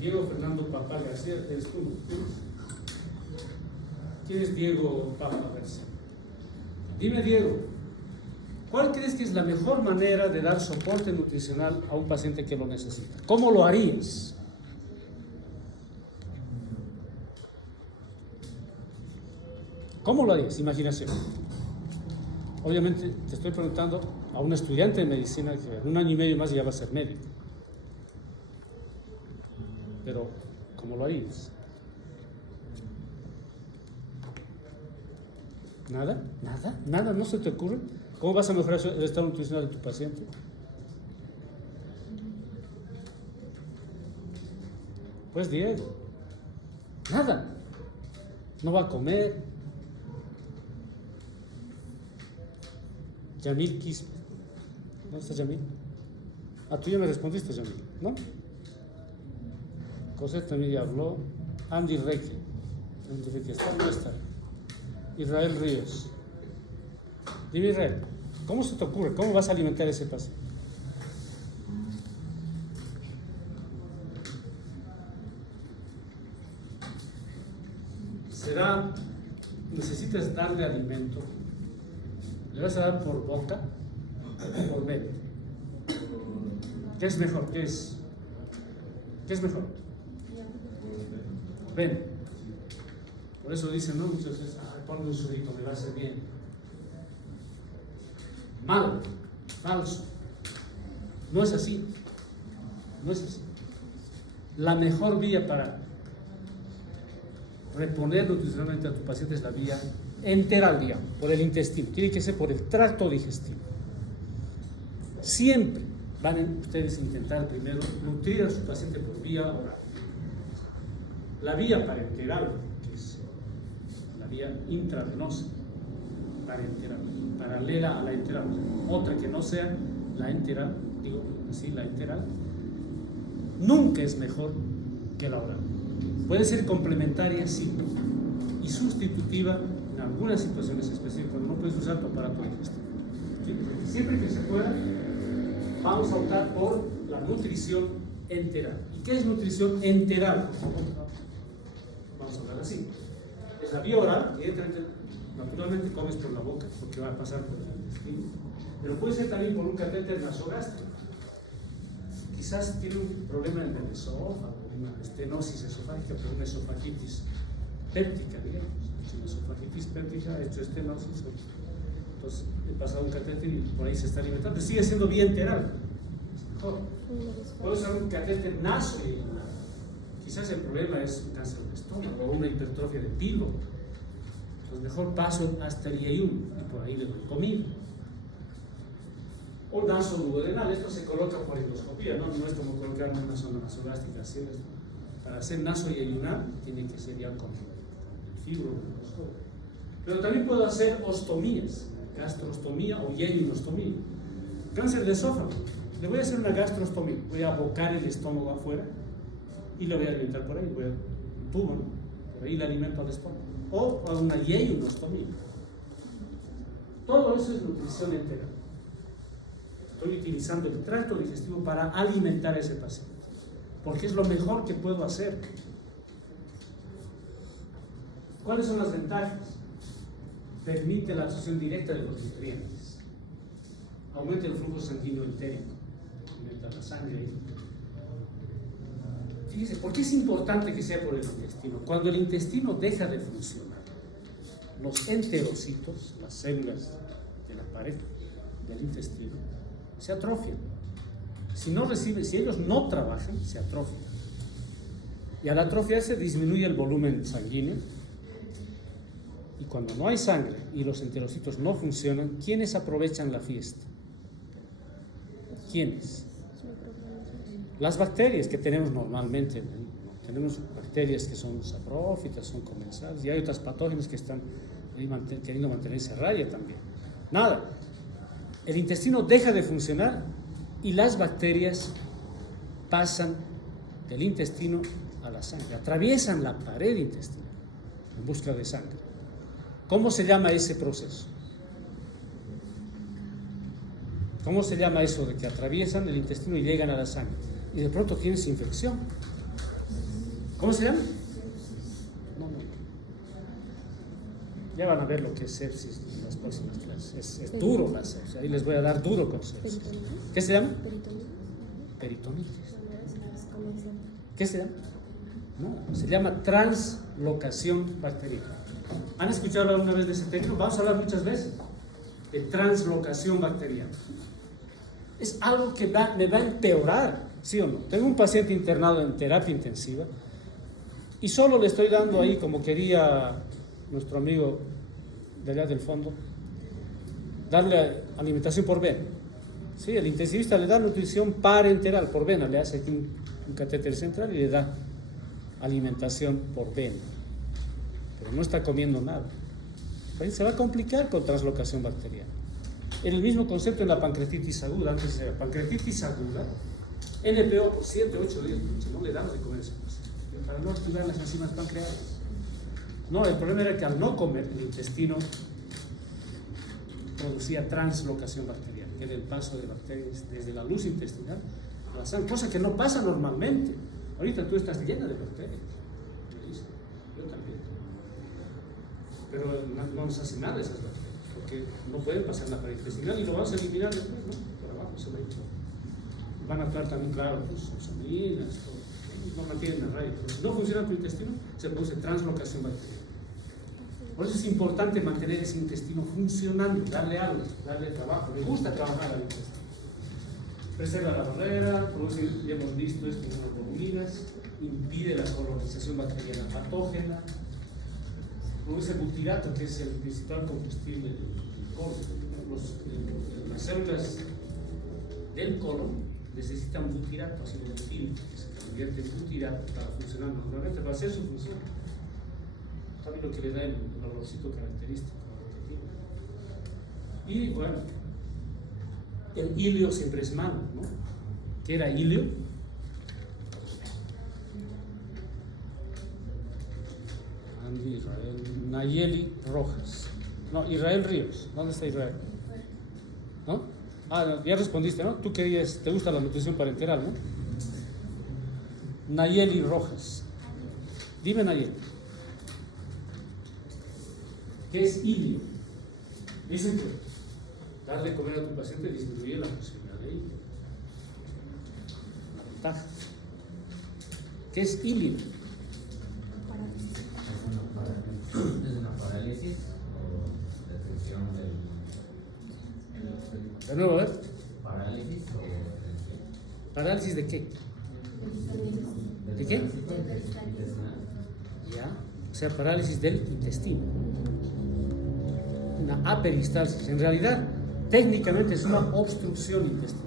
Diego Fernando Papa García, ¿eres tú? ¿Quién es Diego Papa García? Dime, Diego, ¿cuál crees que es la mejor manera de dar soporte nutricional a un paciente que lo necesita? ¿Cómo lo harías? ¿Cómo lo harías? Imaginación. Obviamente te estoy preguntando a un estudiante de medicina que en 1 año y medio más ya va a ser médico. Pero, ¿cómo lo harías? ¿Nada? ¿Nada? ¿Nada? ¿No se te ocurre? ¿Cómo vas a mejorar el estado nutricional de tu paciente? Pues Diego, nada. No va a comer. Yamil Quispe. ¿Dónde está Yamil? Ah, tú ya me respondiste, Yamil, ¿no? José también ya habló. Andy Reque. Andy Reque, ¿está o no está? Israel Ríos. Dime, Israel, ¿cómo se te ocurre? ¿Cómo vas a alimentar a ese paciente? ¿Será, necesitas darle alimento? ¿Le vas a dar por boca o por medio? ¿Qué es mejor? ¿Qué es mejor? Ven. Por eso dicen, ¿no? Muchas veces, ponme un surito, me va a hacer bien. Mal, falso. No es así. No es así. La mejor vía para reponer nutricionalmente a tu paciente es la vía enteral, digamos, por el intestino. Tiene que ser por el tracto digestivo. Siempre van ustedes a intentar primero nutrir a su paciente por vía oral. La vía parenteral, que es la vía intravenosa, parenteral, paralela a la enteral, otra que no sea la enteral, digo así, la enteral, nunca es mejor que la oral. Puede ser complementaria, sí, y sustitutiva en algunas situaciones específicas. No puedes usar tu aparato digestivo. ¿Sí? Siempre que se pueda, vamos a optar por la nutrición enteral. ¿Y qué es nutrición enteral? Vamos a hablar así. Es la vía oral, evidentemente, naturalmente comes por la boca, porque va a pasar por el intestino, pero puede ser también por un catéter nasogástrico. Quizás tiene un problema en el esófago, una estenosis esofágica, pero una esofagitis péptica, digamos. Una esofagitis péptica, ha hecho estenosis, entonces he pasado un catéter y por ahí se está alimentando, pero sigue siendo vía enteral. Es mejor. Puede usar un catéter naso y quizás el problema es un cáncer de estómago o una hipertrofia de píloro. Entonces mejor paso hasta el yeyum y por ahí le doy comida. O naso duodenal, esto se coloca por endoscopía, no es como colocar en una zona nasogástrica. Así es. Para hacer naso yeyunal tiene que ser ya con el fibro. Pero también puedo hacer ostomías, gastrostomía o yeyunostomía. Cáncer de esófago, le voy a hacer una gastrostomía, voy a abocar el estómago afuera y le voy a alimentar por ahí, voy a un tubo, ¿no? Por ahí le alimento al estómago. O a una yeyunostomía. Todo eso es nutrición entera. Estoy utilizando el tracto digestivo para alimentar a ese paciente, porque es lo mejor que puedo hacer. ¿Cuáles son las ventajas? Permite la absorción directa de los nutrientes, aumenta el flujo sanguíneo entérico, aumenta la sangre. Fíjense, ¿por qué es importante que sea por el intestino? Cuando el intestino deja de funcionar, los enterocitos, las células de la pared del intestino, se atrofian. Si ellos no trabajan, se atrofian. Y al atrofiarse disminuye el volumen sanguíneo. Y cuando no hay sangre y los enterocitos no funcionan, ¿quiénes aprovechan la fiesta? ¿Quiénes? Las bacterias que tenemos normalmente. Tenemos bacterias que son saprófitas, son comensales, y hay otras patógenas que están ahí queriendo mantenerse a raya también. Nada. El intestino deja de funcionar y las bacterias pasan del intestino a la sangre, atraviesan la pared intestinal en busca de sangre. ¿Cómo se llama ese proceso? ¿Cómo se llama eso de que atraviesan el intestino y llegan a la sangre? y de pronto tienes infección. ¿Cómo se llama? No. Ya van a ver lo que es sepsis en las próximas clases. Es duro la sepsis. Ahí les voy a dar duro con sepsis. ¿Qué se llama? Peritonitis. ¿Qué se llama? No, se llama translocación bacteriana. ¿Han escuchado alguna vez de ese término? Vamos a hablar muchas veces de translocación bacteriana. Es algo que me va a empeorar, ¿sí o no? Tengo un paciente internado en terapia intensiva y solo le estoy dando ahí, como quería nuestro amigo de allá del fondo, darle alimentación por vena. Sí, el intensivista le da nutrición parenteral por vena, le hace aquí un catéter central y le da alimentación por vena, pero no está comiendo nada. Se va a complicar con translocación bacteriana. En el mismo concepto en la pancreatitis aguda, antes era pancreatitis aguda, NPO 7, 8 días, no le damos de comer esa cosa, para no activar las enzimas pancreadas. No, el problema era que al no comer, el intestino producía translocación bacteriana, que era el paso de bacterias desde la luz intestinal a la sangre, cosa que no pasa normalmente. Ahorita tú estás llena de bacterias, yo también, pero no nos hace nada esas bacterias, porque no pueden pasar la pared intestinal y lo vamos a eliminar después, ¿no? Por abajo se va a ir. Van a actuar también, claro, pues, sulfaminas, no mantienen la radio, pero si no funciona tu intestino, se produce translocación bacteriana. Por eso es importante mantener ese intestino funcionando, darle algo, darle trabajo. Le gusta trabajar al intestino. Preserva la barrera, produce, ya hemos visto esto en las globulinas, impide la colonización bacteriana patógena, produce butirato, que es el principal combustible del colon. Las células del colon necesitan butirato, ácido butírico, que se convierte en butirato para funcionar normalmente, para hacer su función. ¿Saben lo que le da el olorcito característico? Y bueno, el hilio siempre es malo, ¿no? ¿Qué era hilio? Andy Israel, Nayeli Rojas. No, Israel Ríos. ¿Dónde está Israel? ¿No? Ah, ya respondiste, ¿no? Tú querías, te gusta la nutrición parenteral, ¿no? Nayeli Rojas. Dime, Nayeli. ¿Qué es hilio? Dicen que dar de comer a tu paciente disminuye la posibilidad de hilio. La ventaja. ¿Qué es hilio? ¿Es una parálisis o detención del... De nuevo, a ver. ¿Parálisis o detención? ¿Parálisis de qué? ¿De qué? Intestinal. Ya, o sea, parálisis del intestino. Una aperistalsis. En realidad, técnicamente es una obstrucción intestinal.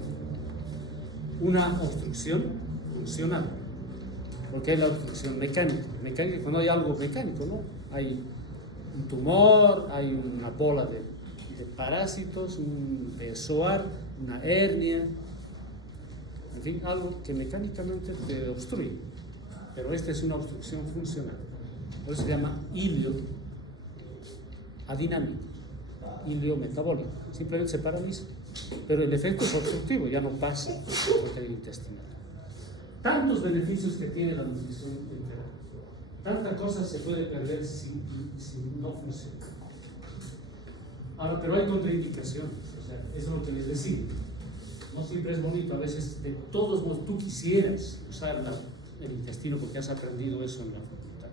Una obstrucción funcional. Porque hay la obstrucción mecánica. Mecánica cuando hay algo mecánico, ¿no? Hay un tumor, hay una bola de parásitos, un psoar, una hernia, en fin, algo que mecánicamente te obstruye. Pero esta es una obstrucción funcional. Por eso se llama hilio adinámico, hilio metabólico. Simplemente se paraliza. Pero el efecto es obstructivo, ya no pasa por el intestinal. Tantos beneficios que tiene la nutrición enteral. Tanta cosa se puede perder si no funciona. Ahora, pero hay contraindicaciones, o sea, eso es lo que les decía. No siempre es bonito, a veces de todos modos tú quisieras usar el intestino porque has aprendido eso en la facultad,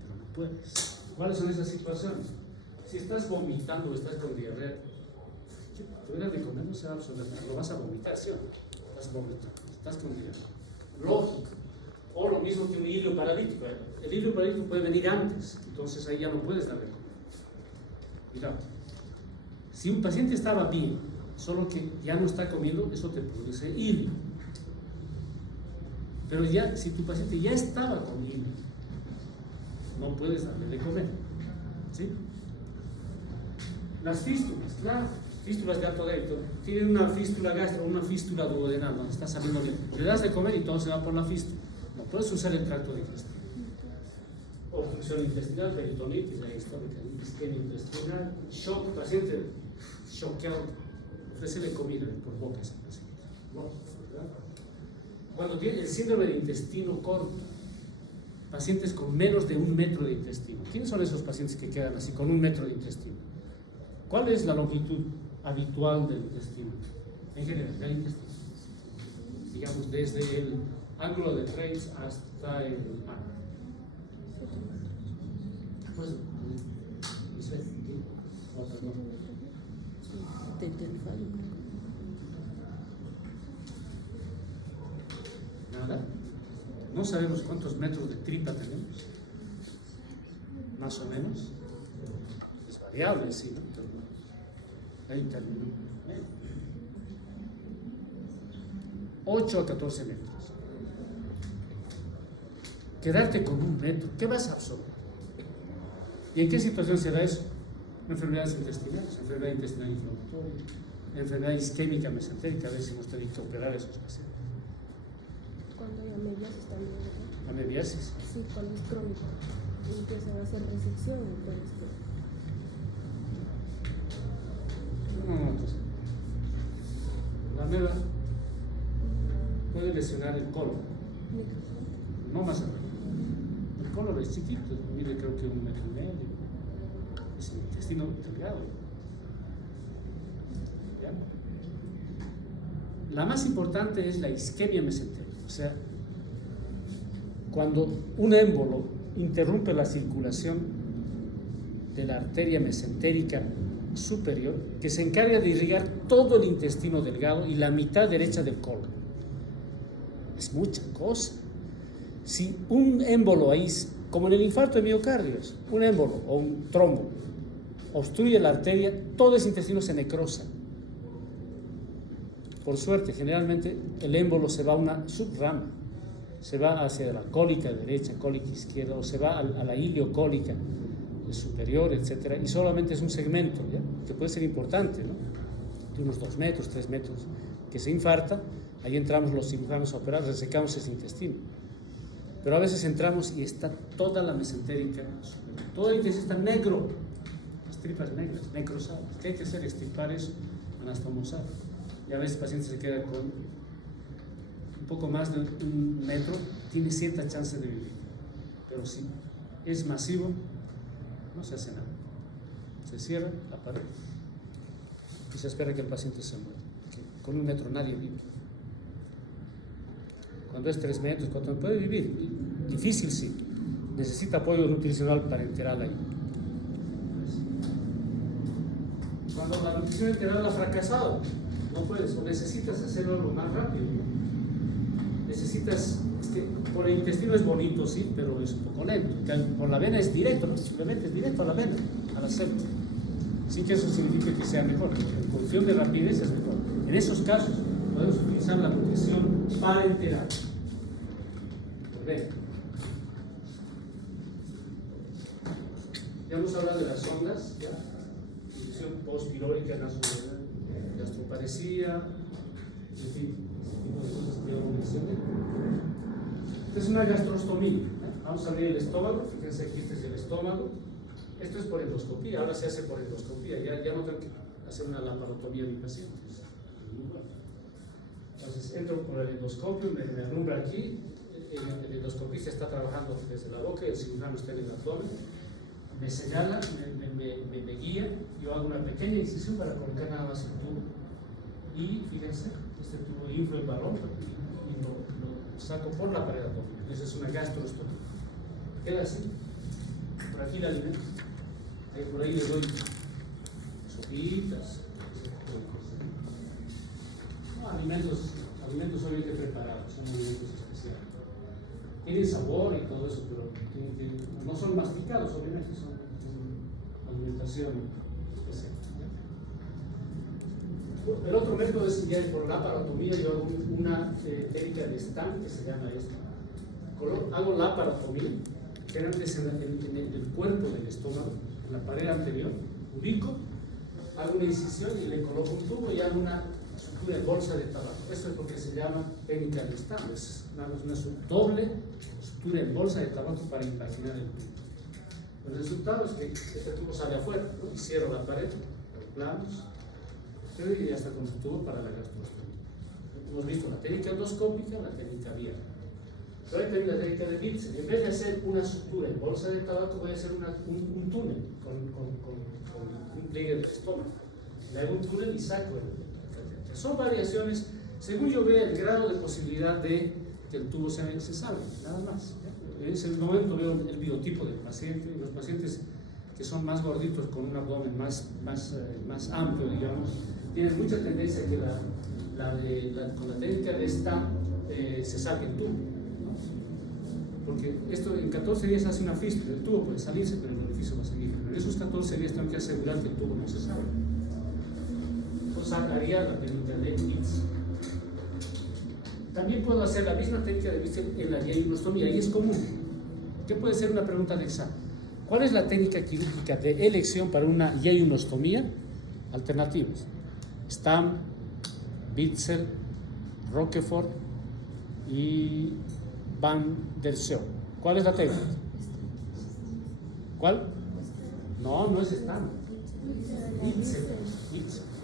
pero no puedes. ¿Cuáles son esas situaciones? Si estás vomitando o estás con diarrea, te hubieras de comer, no sea absolutamente, lo vas a vomitar, ¿sí o no? Estás vomitando, estás con diarrea. Lógico. O lo mismo que un hilio paralítico. El hilio paralítico puede venir antes, entonces ahí ya no puedes darle comer. Mira, si un paciente estaba bien, solo que ya no está comiendo, eso te produce hilio. Pero ya, si tu paciente ya estaba con hilio, no puedes darle de comer. ¿Sí? Las fístulas, claro, fístulas de alto débito, tienen una fístula gástrica o una fístula duodenal, donde está saliendo bien. Le das de comer y todo se va por la fístula. No puedes usar el tracto digestivo. Obstrucción intestinal, peritonitis, la histórica, isquemia intestinal, shock, paciente choqueado, ofrécele comida por boca a ese paciente. No, ¿verdad? Cuando tiene el síndrome de intestino corto, pacientes con menos de 1 metro de intestino. ¿Quiénes son esos pacientes que quedan así, con 1 metro de intestino? ¿Cuál es la longitud habitual del intestino? En general, del intestino. Digamos, desde el ángulo de Treitz hasta el ano. Pues, nada. No sabemos cuántos metros de tripa tenemos. Más o menos. Es variable, sí, ¿no? Pero ahí terminó. 8 a 14 metros. Quedarte con 1 metro, ¿qué vas a absorber? ¿Y en qué situación se da eso? Enfermedades intestinales, enfermedad intestinal inflamatoria, enfermedad isquémica mesentérica, a veces hemos tenido que operar a esos pacientes. Cuando hay amebiasis también, ¿verdad? ¿Amebiasis? Sí, cuando es crónico. Empiezan a hacer resección, entonces. No, pues, la ameba puede lesionar el colon, no más arriba. El colon es chiquito, mide creo que 1,5 metros. Es el intestino delgado. ¿Ya? La más importante es la isquemia mesentérica, o sea, cuando un émbolo interrumpe la circulación de la arteria mesentérica superior, que se encarga de irrigar todo el intestino delgado y la mitad derecha del colon. Es mucha cosa. Si un émbolo ahí, como en el infarto de miocardio, un émbolo o un trombo obstruye la arteria, todo ese intestino se necrosa. Por suerte, generalmente el émbolo se va a una subrama, se va hacia la cólica derecha, cólica izquierda, o se va a la iliocólica superior, etcétera, y solamente es un segmento, ¿ya? Que puede ser importante, ¿no? De unos 2 metros, 3 metros, que se infarta. Ahí entramos los cirujanos a operar, resecamos ese intestino. Pero a veces entramos y está toda la mesentérica, todo el intestino está negro, las tripas negras, necrosadas. ¿Qué hay que hacer? Extirpar eso, anastomosar. Y a veces el paciente se queda con un poco más de 1 metro, tiene cierta chance de vivir. Pero si es masivo, no se hace nada. Se cierra la pared y se espera que el paciente se muera. Con 1 metro nadie vive. Cuando es 3 metros, 4 metros, puede vivir. Difícil, sí. Necesita apoyo nutricional parenteral ahí. Cuando la nutrición enteral ha fracasado, no puedes, o necesitas hacerlo lo más rápido. Necesitas, por el intestino es bonito, sí, pero es un poco lento. Por la vena es directo, simplemente es directo a la vena, a la célula. Sí que eso significa que sea mejor. En función de rapidez es mejor. En esos casos podemos utilizar la nutrición parenteral. Ya hemos hablado de las ondas, ¿ya? Nutrición postpirórica, gastroparesía, en fin, ese tipo de cosas que yo mencioné. Esta es una gastrostomía, ¿eh? Vamos a abrir el estómago, fíjense aquí, este es el estómago. Esto es por endoscopía, ahora se hace por endoscopía, ya no tengo que hacer una laparotomía de mi paciente. Entonces entro por el endoscopio, me alumbra aquí, el endoscopista está trabajando desde la boca, el cirujano está en el abdomen, me señala, me guía, yo hago una pequeña incisión para colocar nada más el tubo. Y fíjense, este tubo inflo el balón y lo saco por la pared abdominal. Esa es una gastrostomía. Queda así. Por aquí la alimento. Por ahí le doy sopitas. No, alimentos obviamente preparados, son alimentos especiales. Tienen sabor y todo eso, pero no son masticados, obviamente, son alimentación especial. El otro método es ya por laparotomía. Yo hago una técnica de Stan que se llama esta. Hago laparotomía, que antes en el cuerpo del estómago, en la pared anterior, ubico, hago una incisión y le coloco un tubo y hago una sutura de bolsa de tabaco. Eso es lo que se llama técnica de Stan. Es una doble sutura en bolsa de tabaco para imaginar el tubo. El resultado es que este tubo sale afuera, ¿no? Y cierro la pared, los planos, y ya está con su tubo para la gastrostomía. Hemos visto la técnica endoscópica, la técnica vial. Pero hay también la técnica de Bitzel. En vez de hacer una sutura en bolsa de tabaco, voy a hacer un túnel con un pliegue del estómago. Le hago un túnel y saco el catéter. Son variaciones, según yo veo, el grado de posibilidad de que el tubo se salga, nada más. En ese momento veo el biotipo del paciente. Los pacientes que son más gorditos, con un abdomen más amplio, digamos, tienen mucha tendencia a que con la técnica de esta se salga el tubo, ¿no? Porque esto en 14 días hace una fístula, el tubo puede salirse, pero el orificio va a seguir. En esos 14 días tengo que asegurar que el tubo no se salga. Entonces haría la técnica de Bitzel. También puedo hacer la misma técnica de Bitzel en la yeyunostomía, y es común. ¿Qué puede ser una pregunta de examen? ¿Cuál es la técnica quirúrgica de elección para una yeyunostomía? Alternativas: Stamm, Bitzel, Roquefort y Van der Seo. ¿Cuál es la técnica? ¿Cuál? No es Stamm. Bitzel.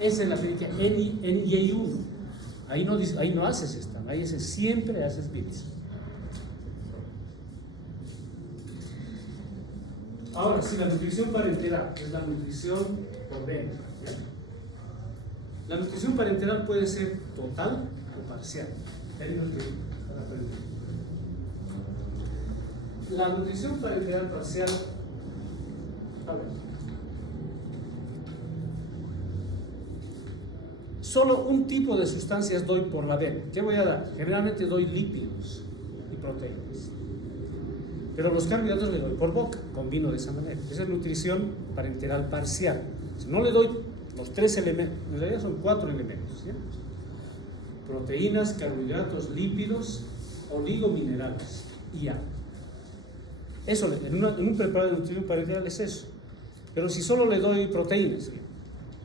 Esa es la técnica en yeyu. Ahí no haces Stamm, ahí siempre haces Bitzel. Ahora, si la nutrición parenteral es la nutrición por dentro, ¿ya? La nutrición parenteral puede ser total o parcial. La nutrición parenteral parcial, a ver, solo un tipo de sustancias doy por la vena. ¿Qué voy a dar? Generalmente doy lípidos y proteínas. Pero los carbohidratos le doy por boca, combino de esa manera. Esa es nutrición parenteral parcial. Si no le doy los 3 elementos, en realidad son 4 elementos, ¿sí? Proteínas, carbohidratos, lípidos, oligominerales y agua. Eso, en un preparado de nutrición parenteral es eso. Pero si solo le doy proteínas, ¿sí?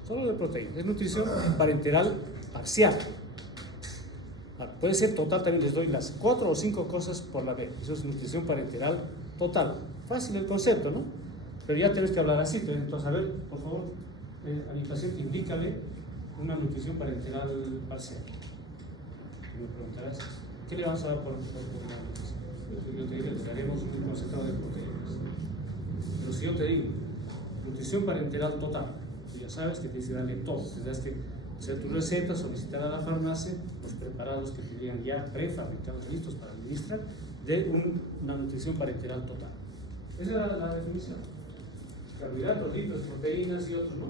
Solo le doy proteínas, es nutrición parenteral parcial. Puede ser total, también les doy las 4 o 5 cosas por la vez. Eso es nutrición parenteral total. Fácil el concepto, ¿no? Pero ya tienes que hablar así. Entonces, a ver, por favor, a mi paciente indícale una nutrición parenteral parcial. Me preguntarás, ¿qué le vamos a dar por la nutrición? Yo te digo, le daremos un concentrado de proteínas. Pero si yo te digo nutrición parenteral total, tú ya sabes que tienes que darle todo. Tendrás que hacer tu receta, solicitar a la farmacia los preparados que tendrían ya prefabricados, listos para administrar, de una nutrición parenteral total. Esa era la definición. Carbohidratos, lípidos, proteínas y otros, ¿no?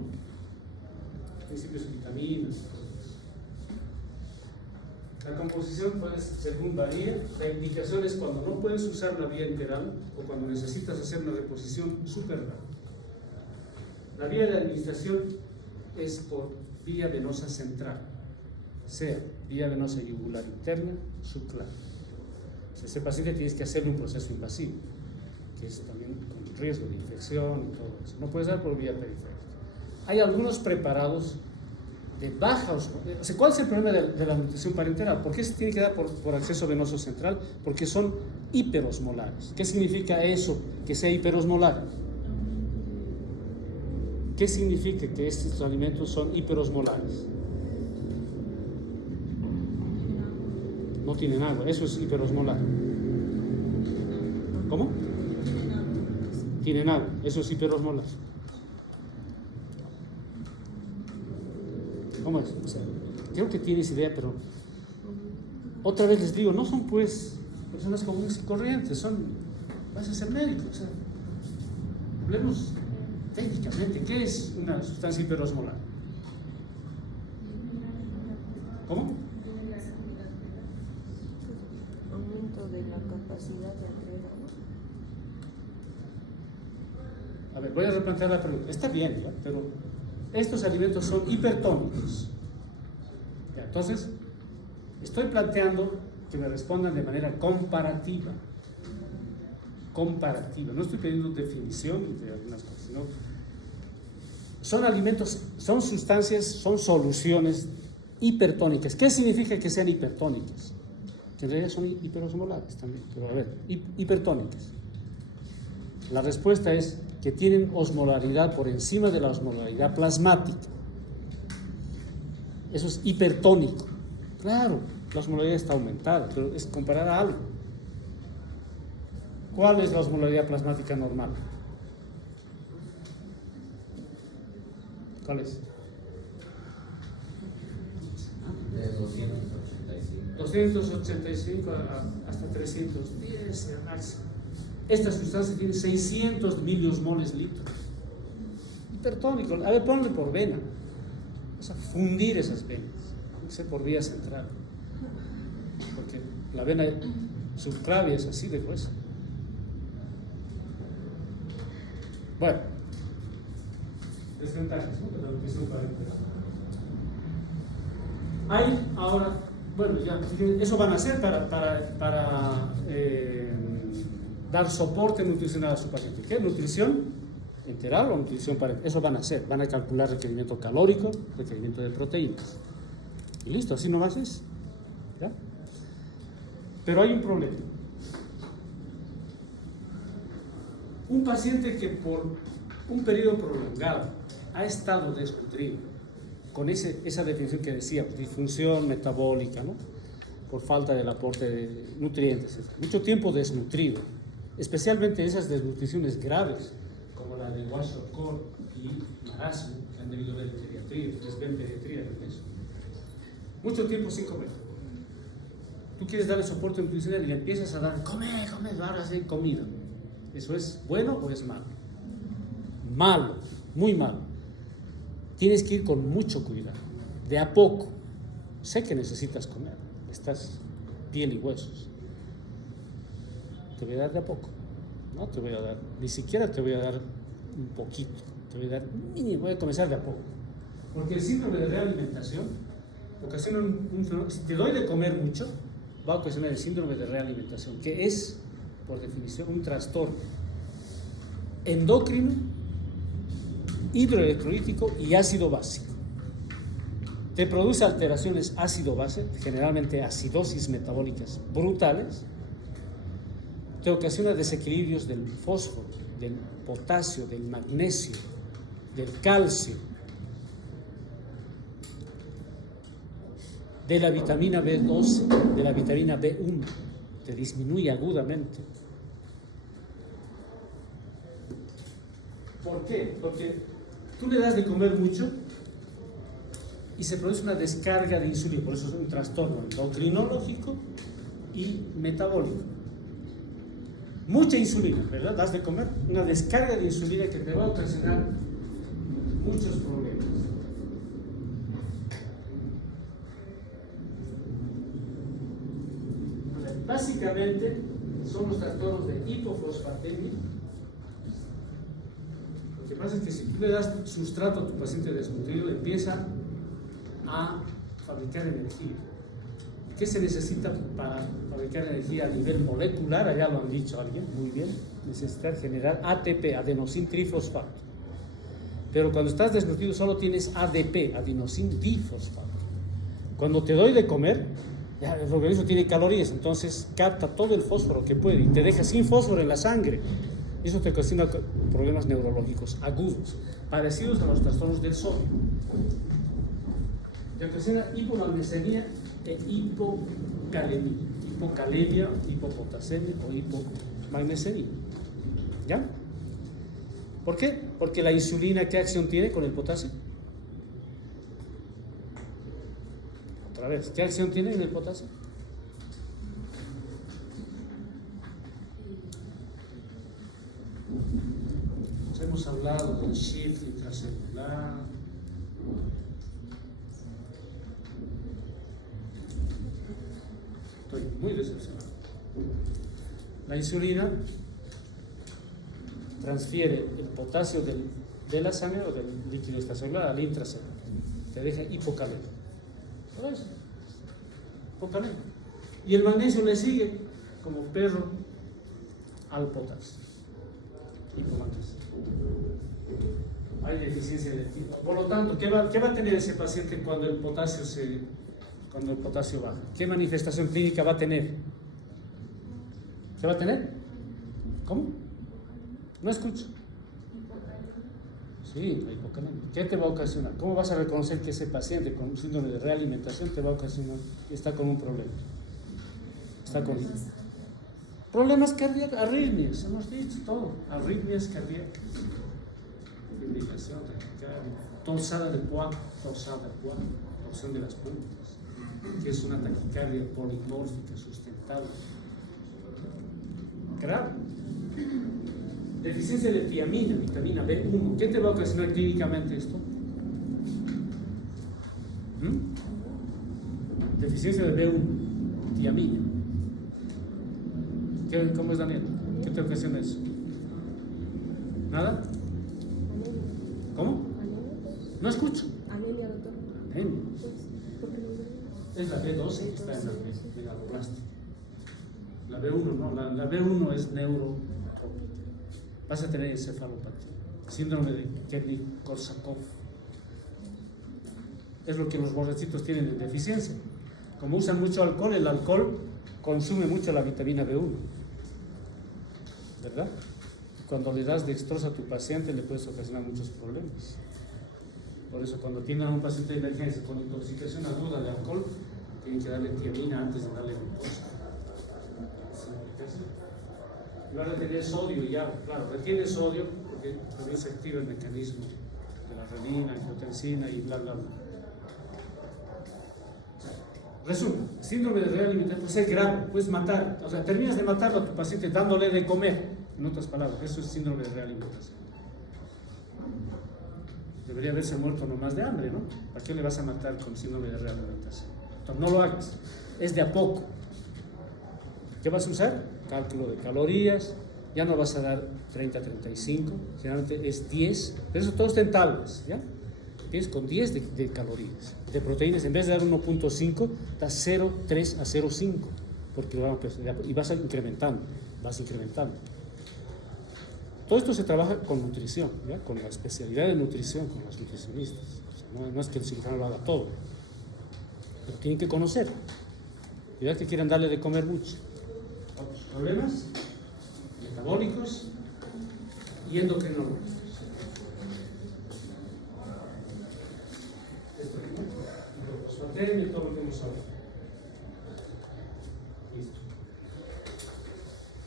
Principios de vitaminas. La composición, pues, según varía, la indicación es cuando no puedes usar la vía enteral o cuando necesitas hacer una reposición súper rápida. La vía de administración es por vía venosa central, sea vía venosa yugular interna, subclave. Si ese paciente tienes que hacerle un proceso invasivo, que es también con riesgo de infección y todo eso. No puedes dar por vía periférica. Hay algunos preparados de baja osmolalidad. O sea, ¿cuál es el problema de la nutrición parenteral? ¿Por qué se tiene que dar por acceso venoso central? Porque son hiperosmolares. ¿Qué significa eso, que sea hiperosmolar? ¿Qué significa que estos alimentos son hiperosmolares? No tienen agua, eso es hiperosmolar. ¿Cómo? Tienen agua, eso es hiperosmolar. ¿Cómo es? O sea, creo que tienes idea, pero otra vez les digo, no son pues personas comunes y corrientes, vas a ser médico. O sea, hablemos técnicamente, ¿qué es una sustancia hiperosmolar? ¿Cómo? Aumento de la capacidad de entrega. A ver, voy a replantear la pregunta. Está bien, ¿ya? Pero estos alimentos son hipertónicos. ¿Ya? Entonces, estoy planteando que me respondan de manera comparativa. Comparativa. No estoy pidiendo definición de algunas cosas, sino son alimentos, son sustancias, son soluciones hipertónicas. ¿Qué significa que sean hipertónicas? Que en realidad son hiperosmolares también, pero a ver, hipertónicas. La respuesta es que tienen osmolaridad por encima de la osmolaridad plasmática. Eso es hipertónico. Claro, La osmolaridad está aumentada, pero es comparada a algo. ¿Cuál es la osmolaridad plasmática normal? ¿Cuál es? De 285. 285 hasta 310 máximo. Esta sustancia tiene 600 miliosmoles litro. Hipertónico. A ver, ponle por vena. Vas a fundir esas venas. Sé por vía central. Porque la vena subclavia es así de gruesa. Bueno, desventajas, ¿no? De la nutrición parenteral. Hay ahora, bueno, ya, eso van a hacer para dar soporte nutricional a su paciente. ¿Qué? ¿Nutrición enteral o nutrición parenteral? Eso van a hacer. Van a calcular requerimiento calórico, requerimiento de proteínas. Y listo, así nomás es. ¿Ya? Pero hay un problema. Un paciente que por un periodo prolongado ha estado desnutrido, con esa definición que decía, disfunción metabólica, ¿no? Por falta del aporte de nutrientes, mucho tiempo desnutrido, especialmente esas desnutriciones graves, como la de Kwashiorkor y marasmo, que han debido ver en pediatría, ustedes ven pediatría, ¿no? Eso. Mucho tiempo sin comer. Tú quieres darle soporte nutricional y le empiezas a dar, come, ahora sí, comida. ¿Eso es bueno o es malo? Malo, muy malo. Tienes que ir con mucho cuidado, de a poco. Sé que necesitas comer, estás piel y huesos. Te voy a dar de a poco, no te voy a dar, ni siquiera te voy a dar un poquito, te voy a dar mínimo, voy a comenzar de a poco. Porque el síndrome de realimentación ocasiona un fenómeno. Si te doy de comer mucho, va a ocasionar el síndrome de realimentación, que es, por definición, un trastorno endocrino, hidroelectrolítico y ácido básico. Te produce alteraciones ácido-base, generalmente acidosis metabólicas brutales. Te ocasiona desequilibrios del fósforo, del potasio, del magnesio, del calcio, de la vitamina B12, de la vitamina B1. Te disminuye agudamente. ¿Por qué? Porque tú le das de comer mucho y se produce una descarga de insulina, por eso es un trastorno endocrinológico y metabólico. Mucha insulina, ¿verdad? Das de comer, una descarga de insulina que te va a ocasionar muchos problemas. Básicamente son los trastornos de hipofosfatemia. Lo que pasa es que si tú le das sustrato a tu paciente desnutrido, empieza a fabricar energía. ¿Qué se necesita para fabricar energía a nivel molecular? Allá lo han dicho alguien, muy bien. Necesitas generar ATP, adenosín trifosfato. Pero cuando estás desnutrido solo tienes ADP, adenosín difosfato. Cuando te doy de comer, ya el organismo tiene calorías, entonces capta todo el fósforo que puede y te deja sin fósforo en la sangre. Eso te ocasiona problemas neurológicos agudos, parecidos a los trastornos del sodio. Te ocasiona hipomagnesemia e hipocalemia. Hipocalemia, hipopotasemia o hipomagnesemia. ¿Ya? ¿Por qué? Porque la insulina, ¿qué acción tiene con el potasio? Otra vez, ¿qué acción tiene en el potasio? Nos hemos hablado del shift intracelular. Estoy muy decepcionado. La insulina transfiere el potasio de la sangre o del líquido extracelular al intracelular. Te deja hipocalemia. ¿Por eso? Hipocalemia. Y el magnesio le sigue como perro al potasio. Hipomagnesio. Hay deficiencia eléctrica. Por lo tanto, ¿qué va a tener ese paciente cuando el potasio baja? ¿Qué manifestación clínica va a tener? ¿Qué va a tener? ¿Cómo? No escucho. Sí, la hipocalemia. ¿Qué te va a ocasionar? ¿Cómo vas a reconocer que ese paciente con un síndrome de realimentación te va a ocasionar, está con un problema? Está con problemas cardíacos, arritmias, hemos dicho todo, arritmias cardíacas, fibrilación, torsada de Poix, torsión de las puntas, que es una taquicardia polimórfica sustentada. Grave. Deficiencia de tiamina, vitamina B1. ¿Qué te va a ocasionar clínicamente esto? Deficiencia de B1, tiamina. ¿Cómo es, Daniel? ¿Qué te ocasiona eso? ¿Nada? ¿Cómo? No escucho. Anemia, doctor. Anemia. Pues, ¿por qué no? Es la B12 que está en la megaloblastia. La B1 no, la B1 es neurotrópica. Vas a tener encefalopatía, síndrome de Kernick-Korsakoff. Es lo que los borrachitos tienen de deficiencia. Como usan mucho alcohol, el alcohol consume mucho la vitamina B1, ¿verdad? Cuando le das dextrosa a tu paciente le puedes ocasionar muchos problemas. Por eso cuando tienen a un paciente de emergencia con intoxicación aguda de alcohol, tienen que darle tiamina antes de darle glucosa. Y va a retener sodio ya, claro, retiene sodio porque también se activa el mecanismo de la renina, angiotensina y bla, bla, bla. Resumen, síndrome de realimentación puede ser grave, puedes matar, o sea, terminas de matarlo a tu paciente dándole de comer, en otras palabras, eso es síndrome de realimentación. Debería haberse muerto nomás de hambre, ¿no? ¿Para qué le vas a matar con síndrome de realimentación? Entonces, no lo hagas, es de a poco. ¿Qué vas a usar? Cálculo de calorías, ya no vas a dar 30-35, generalmente es 10, pero eso todo está en tablas, ¿ya? Es con 10 de calorías, de proteínas, en vez de dar 1.5, das 0.3 a 0.5, porque y vas incrementando. Todo esto se trabaja con nutrición, ¿ya? Con la especialidad de nutrición, con los nutricionistas. O sea, no es que el cirujano lo haga todo, pero tienen que conocer. Y vean que quieren darle de comer mucho. Otros problemas metabólicos y endocrinológicos. Y todo lo que hemos hablado. Listo.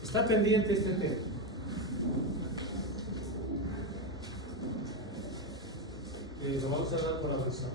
Está pendiente este tema. Lo vamos a dar por avanzado.